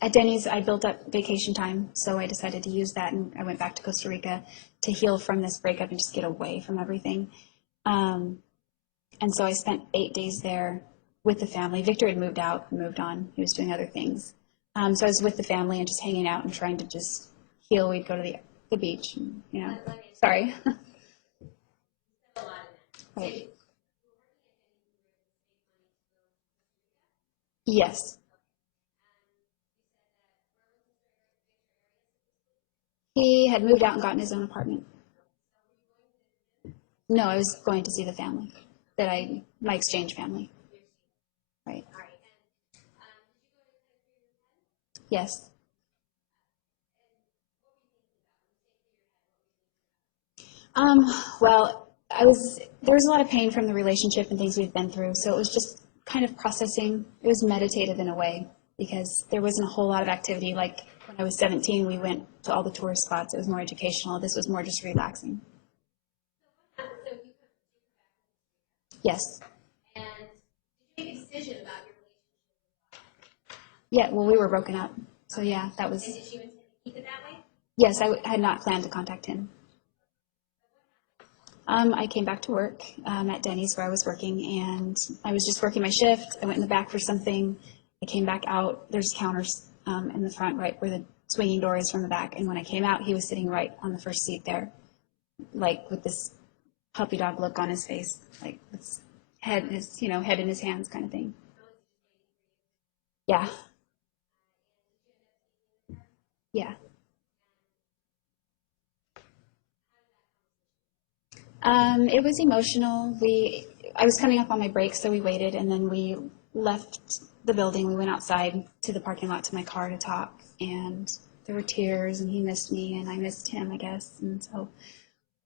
At Denny's, I built up vacation time, so I decided to use that, and I went back to Costa Rica to heal from this breakup and just get away from everything. And so I spent 8 days there with the family. Victor had moved out and moved on. He was doing other things. So I was with the family and just hanging out and trying to just heal. We'd go to the beach, Sorry. Right. Yes. He had moved out and gotten his own apartment. No, I was going to see the family my exchange family. Right. Yes. Um, well, there was a lot of pain from the relationship and things we've been through, so it was just kind of processing. It was meditative in a way because there wasn't a whole lot of activity. Like when I was 17, we went to all the tourist spots. It was more educational. This was more just relaxing. Yes. Yeah, well, we were broken up. So yeah, that was, yes, had not planned to contact him. I came back to work at Denny's where I was working, and I was just working my shift. I went in the back for something. I came back out. There's counters in the front, right where the swinging door is from the back. And when I came out, he was sitting right on the first seat there, like with this puppy dog look on his face, like head in his hands kind of thing. Yeah, yeah. It was emotional. I was coming up on my break, so we waited, and then we left the building. We went outside to the parking lot to my car to talk, and there were tears, and he missed me, and I missed him, I guess. And so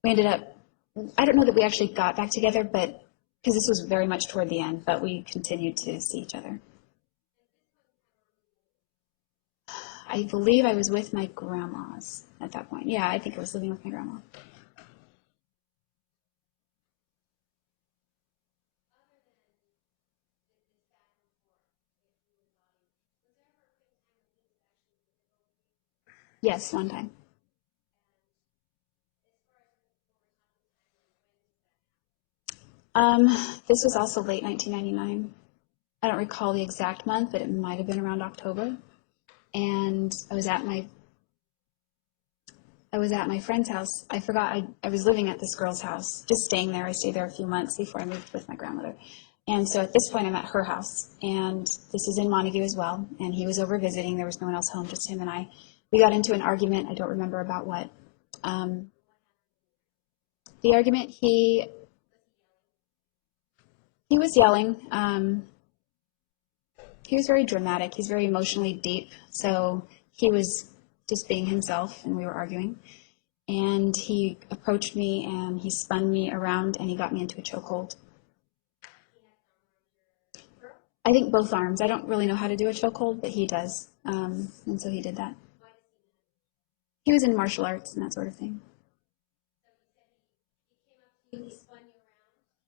we ended up, I don't know that we actually got back together, but because this was very much toward the end, but we continued to see each other. I believe I was with my grandmas at that point. Yeah, I think I was living with my grandma. Yes, one time. Um, this was also late 1999. I don't recall the exact month, but it might have been around October. And I was at my friend's house. I forgot I was living at this girl's house, just staying there. I stayed there a few months before I moved with my grandmother. And so at this point, I'm at her house, and this is in Montague as well. And he was over visiting. There was no one else home, just him and I. We got into an argument. I don't remember about what. Um, the argument, he was yelling. He was very dramatic. He's very emotionally deep. So he was just being himself, and we were arguing. And he approached me, and he spun me around, and he got me into a chokehold. I think both arms. I don't really know how to do a chokehold, but he does. And so he did that. He was in martial arts and that sort of thing.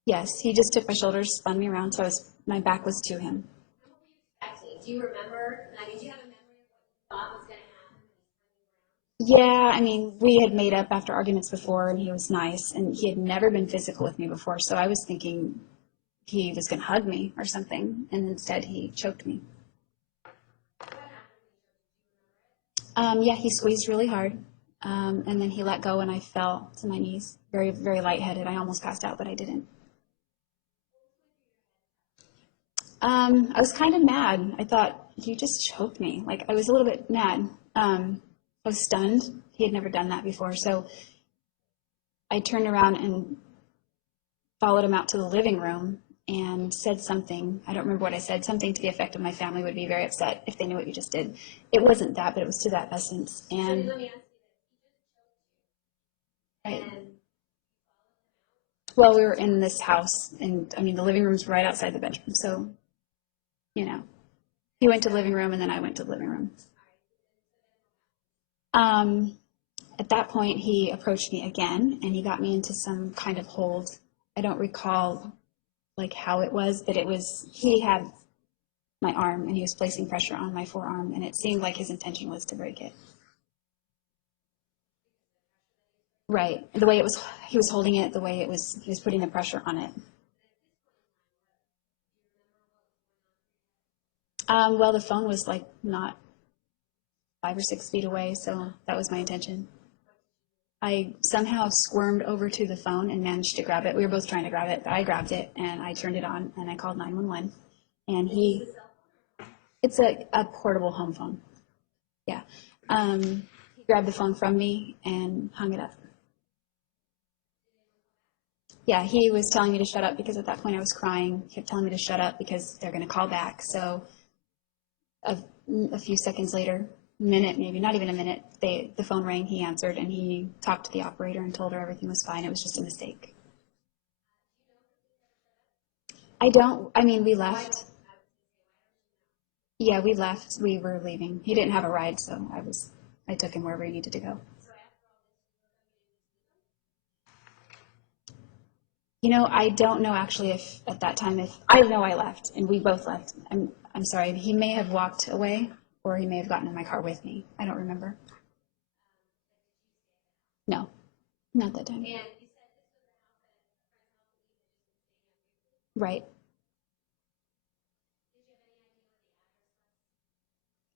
Yes, he just took my shoulders, spun me around, so my back was to him. Do you remember? I mean, do you have a memory of what you thought was going to happen? Yeah, I mean, we had made up after arguments before, and he was nice, and he had never been physical with me before, so I was thinking he was going to hug me or something, and instead he choked me. Yeah, he squeezed really hard, and then he let go, and I fell to my knees, very, very lightheaded. I almost passed out, but I didn't. I was kind of mad. I thought, you just choked me. Like, I was a little bit mad. I was stunned. He had never done that before. So I turned around and followed him out to the living room and said something. I don't remember what I said, something to the effect of my family would be very upset if they knew what you just did. It wasn't that, but it was to that essence. And So let me ask you right, this. And well, we were in this house, and I mean, the living room's right outside the bedroom. So, you know, he went to the living room, and then I went to the living room. Um, at that point, he approached me again, and he got me into some kind of hold. I don't recall like how it was, but it was he had my arm, and he was placing pressure on my forearm, and it seemed like his intention was to break it. Right. The way he was holding it, the way he was putting the pressure on it. Well, the phone was like not 5 or 6 feet away, so that was my intention. I somehow squirmed over to the phone and managed to grab it. We were both trying to grab it. I grabbed it and I turned it on and I called 911. And it's a portable home phone. Yeah. He grabbed the phone from me and hung it up. Yeah, he was telling me to shut up because at that point I was crying. He kept telling me to shut up because they're going to call back. So a few seconds later, minute maybe, not even a minute, the phone rang, he answered, and he talked to the operator and told her everything was fine. It was just a mistake. I mean, we left. Yeah, we left. We were leaving. He didn't have a ride, so I took him wherever he needed to go. I don't know actually if at that time, if I know I left and we both left. I'm sorry. He may have walked away or he may have gotten in my car with me. I don't remember. No, not that time. Right.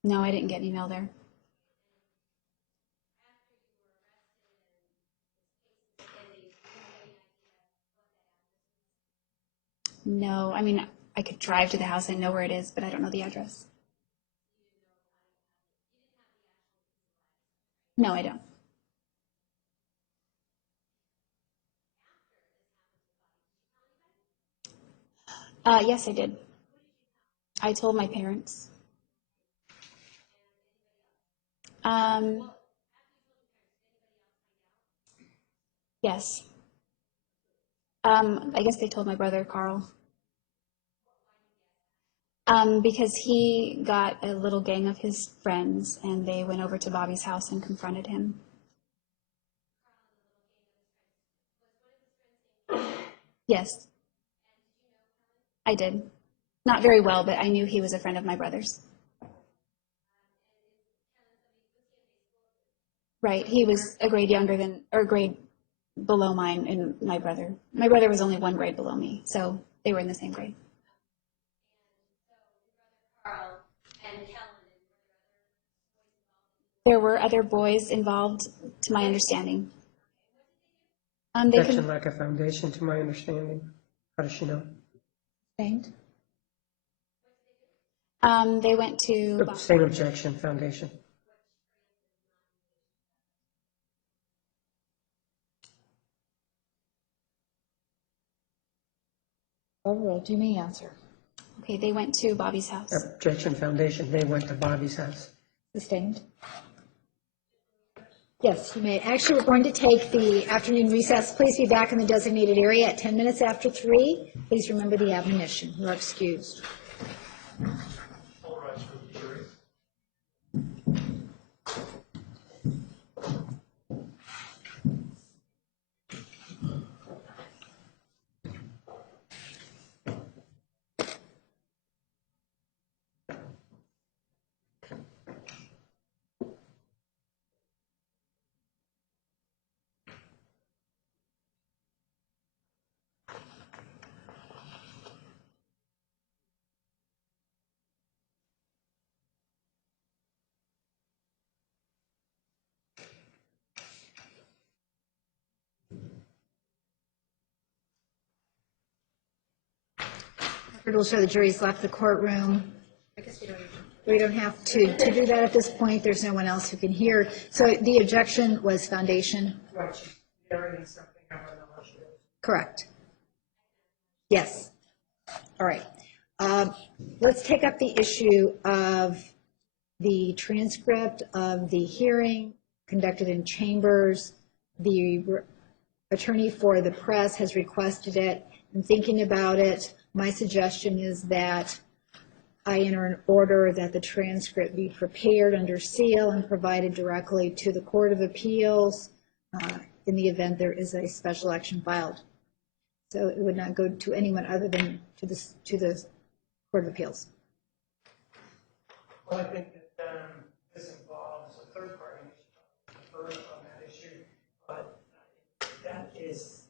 No, I didn't get an email there. No, I mean, I could drive to the house and know where it is, but I don't know the address. No, I don't. Yes, I did. I told my parents. Um, yes. I guess they told my brother, Carl. Because he got a little gang of his friends and they went over to Bobby's house and confronted him. Yes, I did. Not very well, but I knew he was a friend of my brother's. Right. He was a grade younger than, or a grade below mine and my brother. My brother was only one grade below me, so they were in the same grade. Carl and Kellen. There were other boys involved, to my understanding. They Objection, could, lack of foundation, to my understanding. How does she know? they went to, Same objection, foundation. Overruled. You may answer. okay, they went to Bobby's house. Objection, foundation. They went to Bobby's house. Sustained. Yes, you may. Actually, we're going to take the afternoon recess. Please be back in the designated area at 10 minutes after 3. Please remember the admonition. You are excused. It will show the jury's left the courtroom. I guess we don't have to do that at this point. There's no one else who can hear. So the objection was foundation? Correct. Yes. All right. Let's take up the issue of the transcript of the hearing conducted in chambers. The attorney for the press has requested it. In thinking about it, my suggestion is that I enter an order that the transcript be prepared under seal and provided directly to the Court of Appeals in the event there is a special action filed. So it would not go to anyone other than to the Court of Appeals. Well, I think that this involves a third party first on that issue, but that is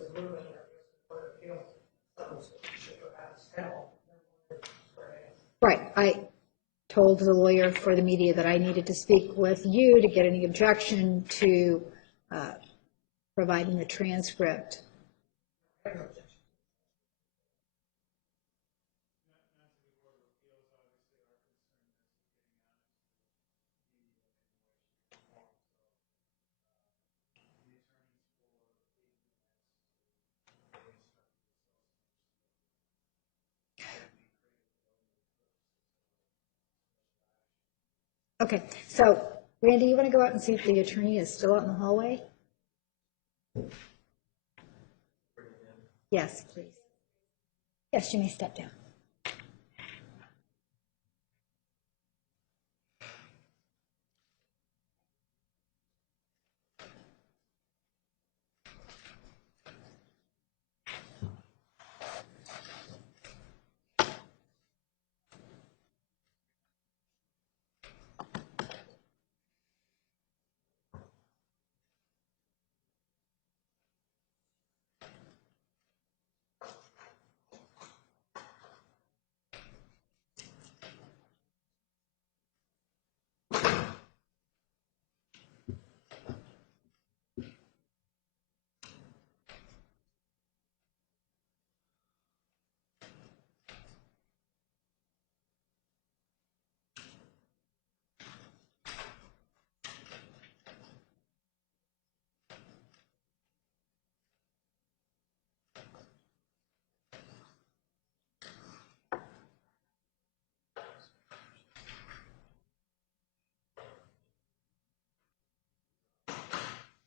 the ruling of the Court of Appeals. So we should perhaps tell. Right, I told the lawyer for the media that I needed to speak with you to get any objection to providing the transcript. Okay, so Randy, you want to go out and see if the attorney is still out in the hallway? Yes, please. Yes, you may step down.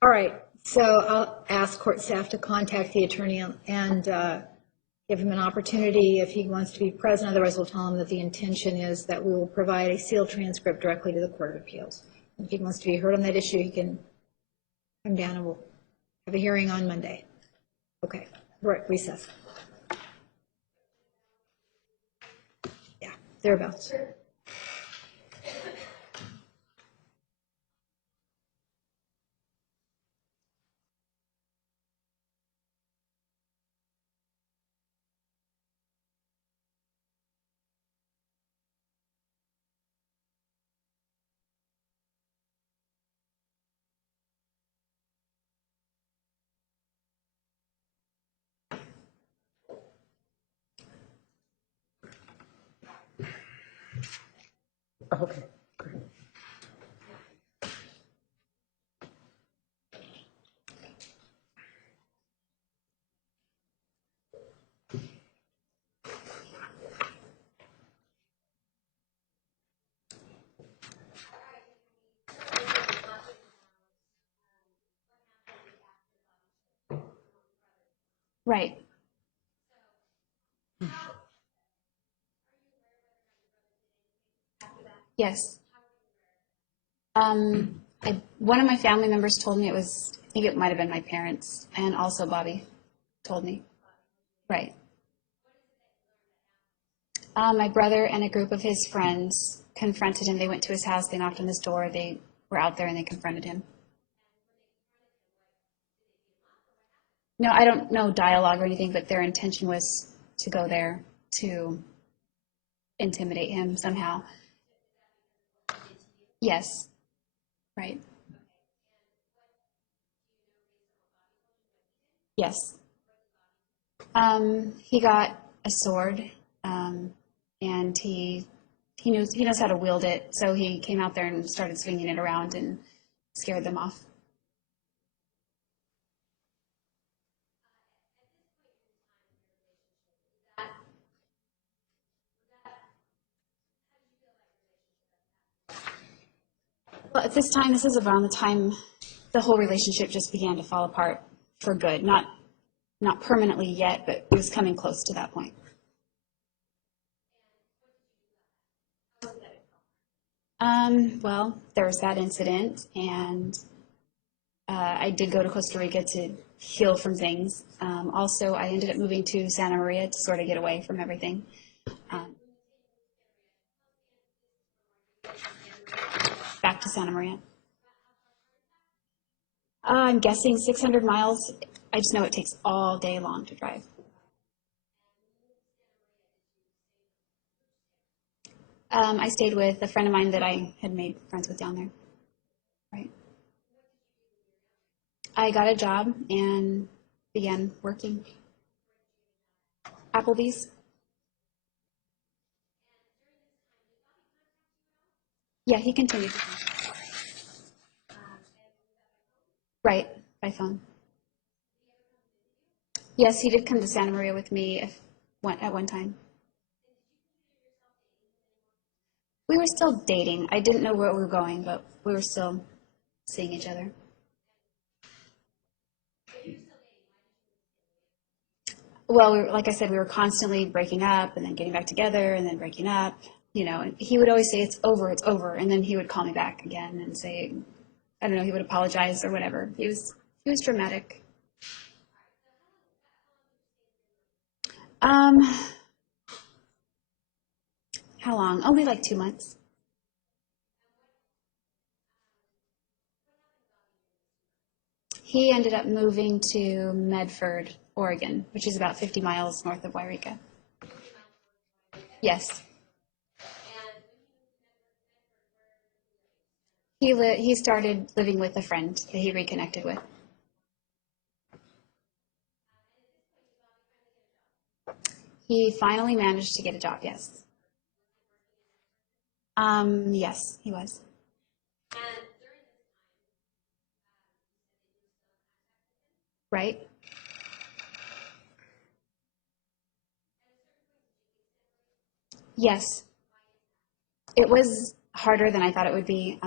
All right, so I'll ask court staff to contact the attorney and give him an opportunity if he wants to be present. Otherwise, we'll tell him that the intention is that we will provide a sealed transcript directly to the Court of Appeals. If he wants to be heard on that issue, he can come down and we'll have a hearing on Monday. Okay, right, recess. Yeah, thereabouts. Okay, great. Right. Yes. One of my family members told me I think it might have been my parents, and also Bobby told me. Right. My brother and a group of his friends confronted him. They went to his house, they knocked on his door, they were out there and they confronted him. No, I don't know dialogue or anything, but their intention was to go there to intimidate him somehow. Yes. Right. Yes. He got a sword, and he knows how to wield it. So he came out there and started swinging it around and scared them off. Well, at this time, this is around the time the whole relationship just began to fall apart for good. Not permanently yet, but it was coming close to that point. Well, there was that incident, and I did go to Costa Rica to heal from things. Also, I ended up moving to Santa Maria to sort of get away from everything. Um, Santa Maria. I'm guessing 600 miles. I just know it takes all day long to drive. I stayed with a friend of mine that I had made friends with down there. Right. I got a job and began working. Applebee's. Yeah, he continued. Right, by phone. Yes, he did come to Santa Maria with me at one time. We were still dating. I didn't know where we were going, but we were still seeing each other. Well, like I said, we were constantly breaking up and then getting back together and then breaking up. You know, and he would always say, it's over. And then he would call me back again and say, I don't know, he would apologize or whatever. He was dramatic. Um, how long? Only like 2 months. He ended up moving to Medford, Oregon, which is about 50 miles north of Wairika. Yes. He started living with a friend that he reconnected with. He finally managed to get a job, yes. Yes, he was. Right? Yes. It was harder than I thought it would be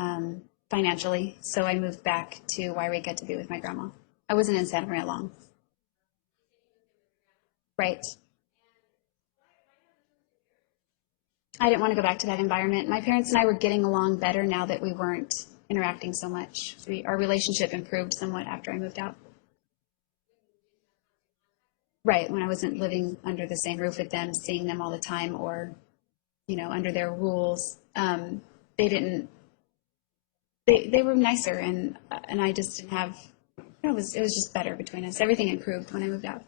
financially, so I moved back to Wairika to be with my grandma. I wasn't in Santa Maria long. Right. I didn't want to go back to that environment. My parents and I were getting along better now that we weren't interacting so much. Our relationship improved somewhat after I moved out. Right, when I wasn't living under the same roof with them, seeing them all the time, or, you know, under their rules. They didn't, they were nicer, and I just didn't have, it was just better between us. Everything improved when I moved out.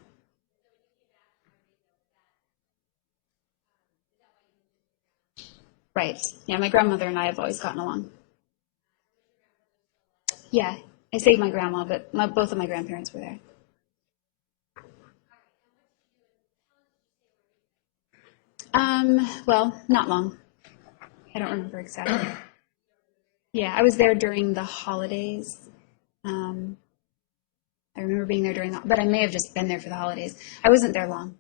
Right, yeah, my grandmother and I have always gotten along. Yeah, I say my grandma, but both of my grandparents were there. Well, not long. I don't remember exactly. Yeah, I was there during the holidays. Um, I remember being there but I may have just been there for the holidays. I wasn't there long.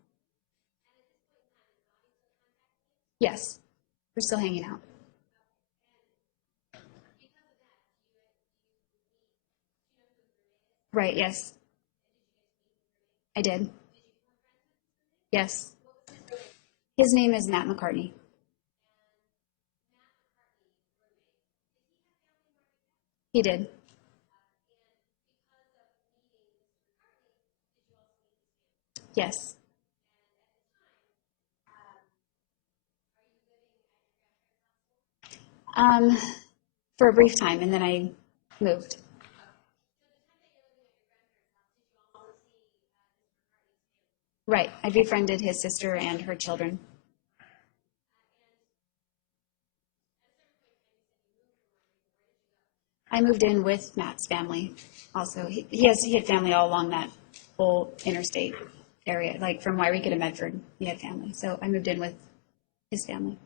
Yes, we're still hanging out. Right, yes, I did. Yes. His name is Matt McCartney. He did. Yes. Um, for a brief time, and then I moved. Right, I befriended his sister and her children. I moved in with Matt's family. Also, he had family all along that whole interstate area, like from Wairika to Medford. He had family, so I moved in with his family.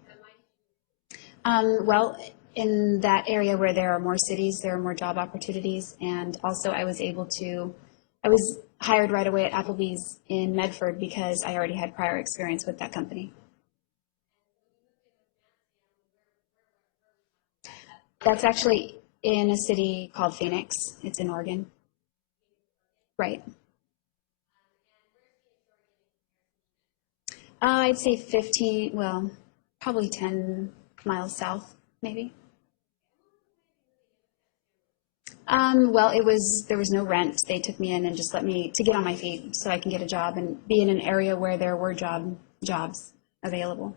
Well, in that area where there are more cities, there are more job opportunities, and also I was hired right away at Applebee's in Medford because I already had prior experience with that company. That's actually in a city called Phoenix. It's in Oregon. Right. I'd say 15, well, probably 10 miles south, maybe. Well, there was no rent. They took me in and just let me to get on my feet so I can get a job and be in an area where there were jobs available.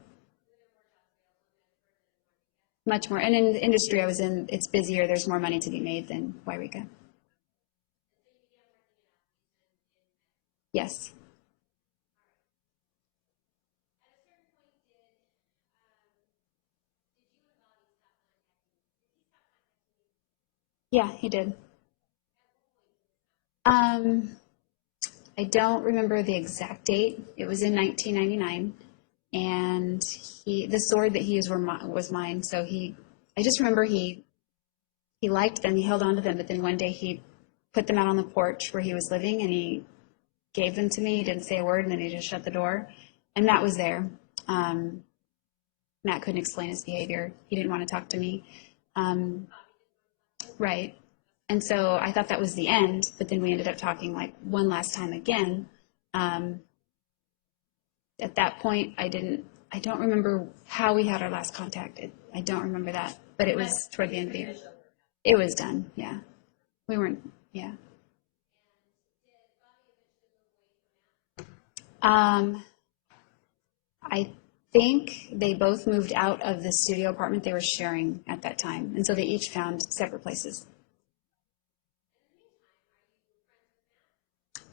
much more. And in the industry I was in, it's busier. There's more money to be made than Wairika. Yes. Yeah, he did. Um, I don't remember the exact date. It was in 1999, and the sword that he used was mine. So I just remember he liked them, he held on to them, but then one day he put them out on the porch where he was living, and he gave them to me. He didn't say a word, and then he just shut the door. And Matt was there. Matt couldn't explain his behavior. He didn't want to talk to me. Right. And so I thought that was the end, but then we ended up talking like one last time again. At that point, I don't remember how we had our last contact. I don't remember that, but it was toward the end of the year. It was done, yeah. We weren't, yeah. I think they both moved out of the studio apartment they were sharing at that time, and so they each found separate places.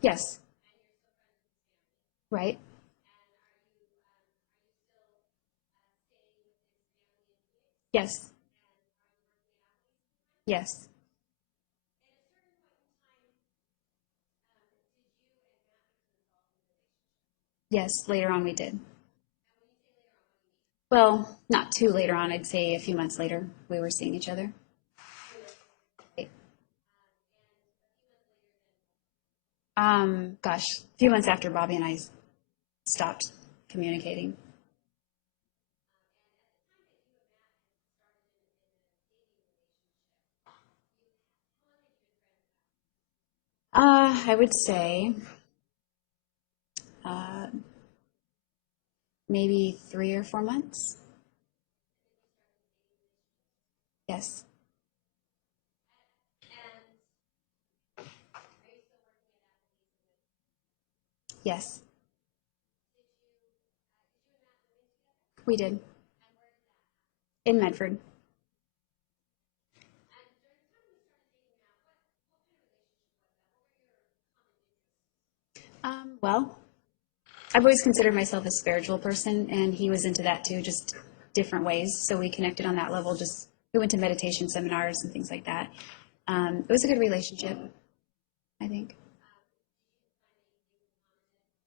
Yes. Right? Yes. Yes. Yes, later on we did. Well, not too later on, I'd say a few months later, we were seeing each other. Gosh, a few months after Bobby and I stopped communicating. I would say uh, maybe 3 or 4 months. Yes. Yes, we did. In Medford. Well, I've always considered myself a spiritual person, and he was into that too, just different ways. So we connected on that level. Just we went to meditation seminars and things like that. It was a good relationship, I think.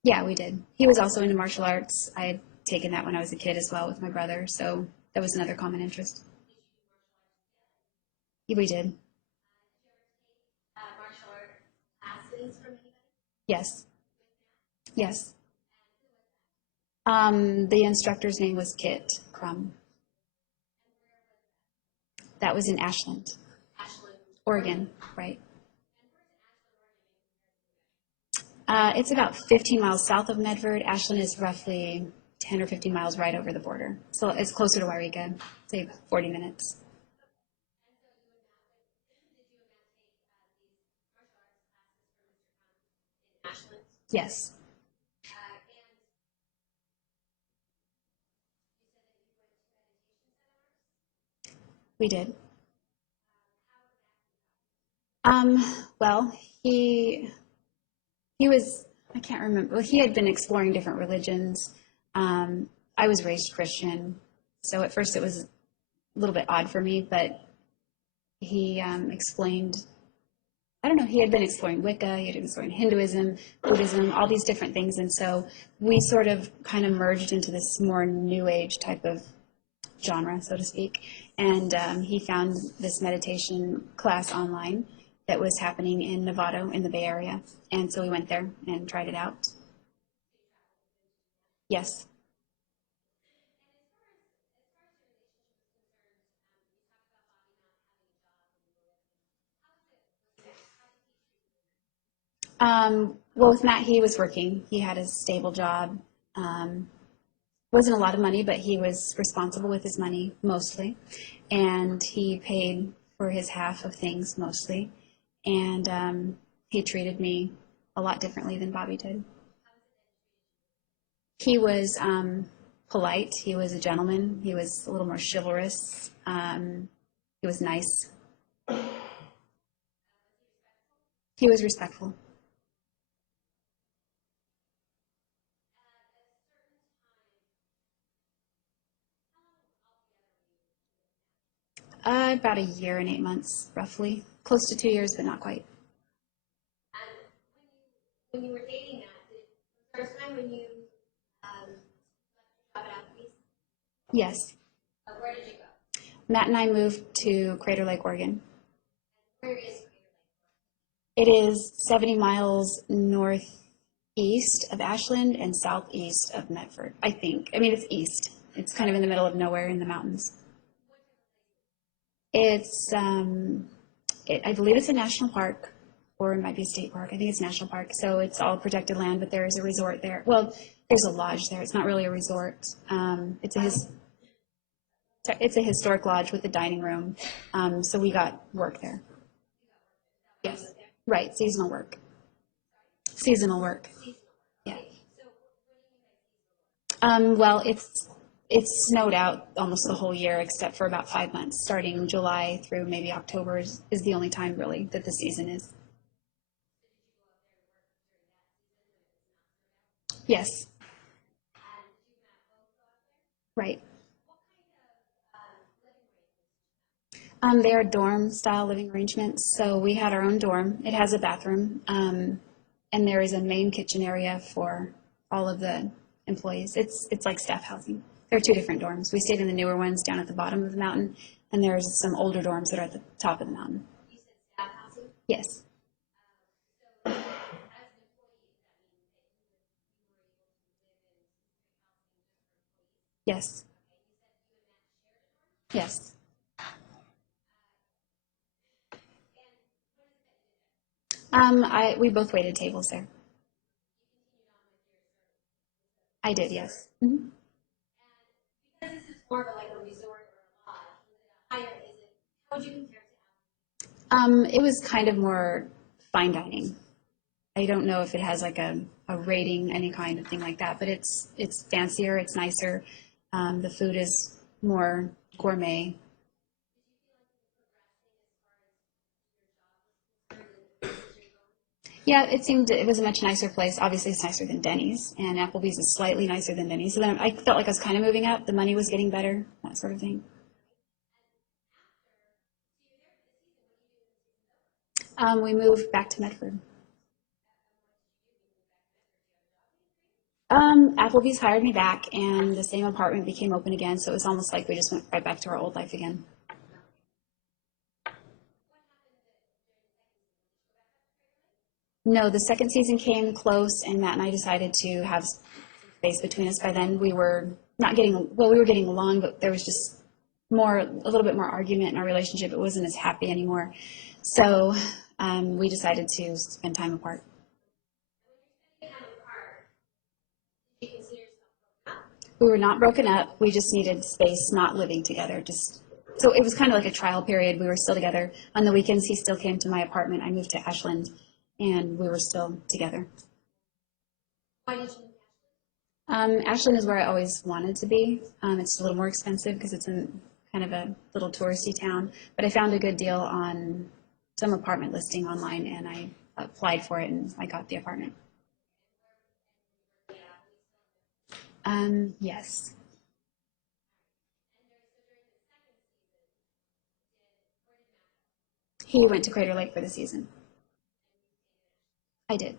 Yeah, we did. He was also into martial arts. I had taken that when I was a kid as well with my brother, so that was another common interest. Yeah, we did. Martial art classes from anybody? Yes. Yes. The instructor's name was Kit Crum. That was in Ashland, Ashland. Oregon, right? It's about 15 miles south of Medford. Ashland is roughly 10 or 15 miles right over the border. So it's closer to Wairika, say 40 minutes. Ashland. Yes, we did. Um, well, he was, I can't remember, well, he had been exploring different religions. I was raised Christian, so at first it was a little bit odd for me, but he explained, I don't know, he had been exploring Wicca, he had been exploring Hinduism, Buddhism, all these different things. And so we sort of kind of merged into this more new age type of genre, so to speak. And he found this meditation class online that was happening in Novato in the Bay Area. And so we went there and tried it out. Yes. Well, with Matt, he was working. He had a stable job. Wasn't a lot of money, but he was responsible with his money mostly. And he paid for his half of things mostly. And he treated me a lot differently than Bobby did. He was polite. He was a gentleman. He was a little more chivalrous. He was nice. He was respectful. About a year and 8 months, roughly. Close to 2 years, but not quite. And when you were dating Matt, was there a time when you left your job at Applebee's? Yes. Where did you go? Matt and I moved to Crater Lake, Oregon. Where is Crater Lake? It is 70 miles northeast of Ashland and southeast of Medford, I think. I mean, it's east. It's kind of in the middle of nowhere in the mountains. It's, I believe it's a national park, or it might be a state park. I think it's national park. So it's all protected land, but there is a resort there. Well, there's a lodge there. It's not really a resort. It's a historic lodge with a dining room. So we got work there. Yes. Right, seasonal work. Seasonal work. Yeah. Well, it's snowed out almost the whole year except for about 5 months. Starting July through maybe October is the only time really that the season is. Yes. Right. They are dorm style living arrangements. So we had our own dorm. It has a bathroom, and there is a main kitchen area for all of the employees. It's like staff housing. There are two different dorms. We stayed in the newer ones down at the bottom of the mountain, and there's some older dorms that are at the top of the mountain. You said staff housing? Yes. So as an employee, that means that you were able to live in Yes. Okay, you said you and Matt shared a dorm? Yes. We both waited tables there. I did, yes. Mhm. Because this is more of like a resort or a lodge, was it a higher, how would you compare it to Applebee's? It was kind of more fine dining. I don't know if it has like a rating, any kind of thing like that, but it's fancier, it's nicer. The food is more gourmet. Yeah, it was a much nicer place. Obviously, it's nicer than Denny's, and Applebee's is slightly nicer than Denny's. So then I felt like I was kind of moving up. The money was getting better, that sort of thing. We moved back to Medford. Applebee's hired me back, and the same apartment became open again. So it was almost like we just went right back to our old life again. No, the second season came close, and Matt and I decided to have some space between us. By then, we were not getting, well, we were getting along, but there was just a little bit more argument in our relationship. It wasn't as happy anymore. So we decided to spend time apart. When you're spending time apart, did you consider yourself broken up? We were not broken up. We just needed space, not living together. So it was kind of like a trial period. We were still together. On the weekends, he still came to my apartment. I moved to Ashland, and we were still together. Why did you move to Ashland? Ashland is where I always wanted to be. It's a little more expensive because it's in kind of a little touristy town. But I found a good deal on some apartment listing online, and I applied for it, and I got the apartment. Yes. He went to Crater Lake for the season. I did.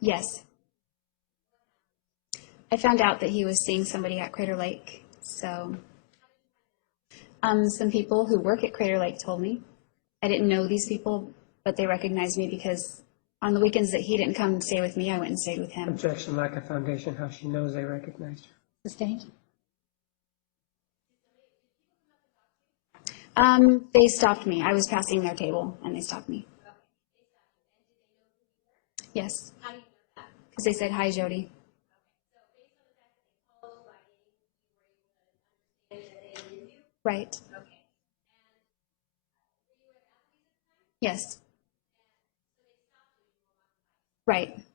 Yes. I found out that he was seeing somebody at Crater Lake. So some people who work at Crater Lake told me. I didn't know these people, but they recognized me because on the weekends that he didn't come stay with me, I went and stayed with him. Objection, lack of foundation, how she knows they recognized her. Sustained? They stopped me. I was passing their table, and they stopped me. Yes, How do you know that? because they said, "Hi, Jodi." So based on the fact that they called you by name, you were able to understand that they knew you? Right. Okay. And were you Yes. Right.